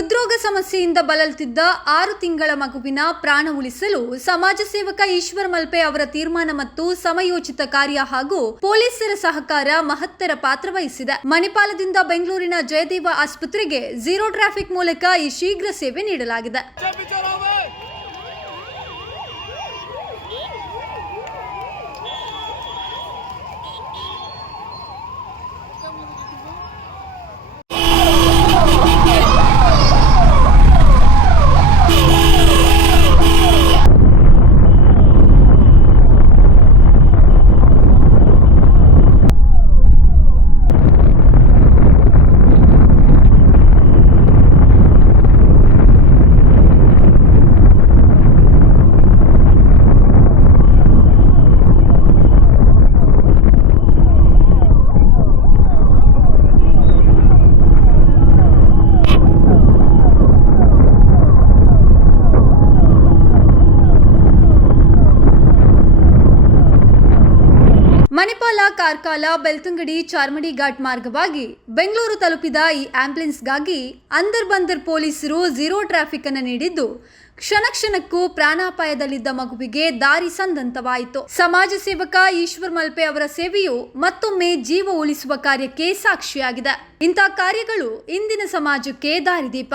ಹೃದ್ರೋಗ ಸಮಸ್ಯೆಯಿಂದ ಬಳಲುತ್ತಿದ್ದ ಆರು ತಿಂಗಳ ಮಗುವಿನ ಪ್ರಾಣ ಉಳಿಸಲು ಸಮಾಜ ಸೇವಕ ಈಶ್ವರ್ ಮಲ್ಪೆ ಅವರ ತೀರ್ಮಾನ ಮತ್ತು ಸಮಯೋಚಿತ ಕಾರ್ಯ ಹಾಗೂ ಪೊಲೀಸರ ಸಹಕಾರ ಮಹತ್ತರ ಪಾತ್ರ ವಹಿಸಿದೆ. ಮಣಿಪಾಲದಿಂದ ಬೆಂಗಳೂರಿನ ಜಯದೇವ ಆಸ್ಪತ್ರೆಗೆ ಝೀರೋ ಟ್ರಾಫಿಕ್ ಮೂಲಕ ಈ ಶೀಘ್ರ ಸೇವೆ ನೀಡಲಾಗಿದೆ. ಮಣಿಪಾಲ ಕಾರ್ಕಾಲ ಬೆಳ್ತಂಗಡಿ, ಚಾರ್ಮಡಿ ಘಾಟ್ ಮಾರ್ಗವಾಗಿ ಬೆಂಗಳೂರು ತಲುಪಿದ ಈ ಆಂಬ್ಯುಲೆನ್ಸ್ಗಾಗಿ ಅಂದರ್ ಬಂದರ್ ಪೊಲೀಸರು ಝೀರೋ ಟ್ರಾಫಿಕ್ ಅನ್ನು ನೀಡಿದ್ದು, ಕ್ಷಣ ಕ್ಷಣಕ್ಕೂ ಪ್ರಾಣಾಪಾಯದಲ್ಲಿದ್ದ ಮಗುವಿಗೆ ದಾರಿ ಸಂದಂತವಾಯಿತು. ಸಮಾಜ ಸೇವಕ ಈಶ್ವರ್ ಮಲ್ಪೆ ಅವರ ಸೇವೆಯು ಮತ್ತೊಮ್ಮೆ ಜೀವ ಉಳಿಸುವ ಕಾರ್ಯಕ್ಕೆ ಸಾಕ್ಷಿಯಾಗಿದೆ. ಇಂಥ ಕಾರ್ಯಗಳು ಇಂದಿನ ಸಮಾಜಕ್ಕೆ ದಾರಿದೀಪ.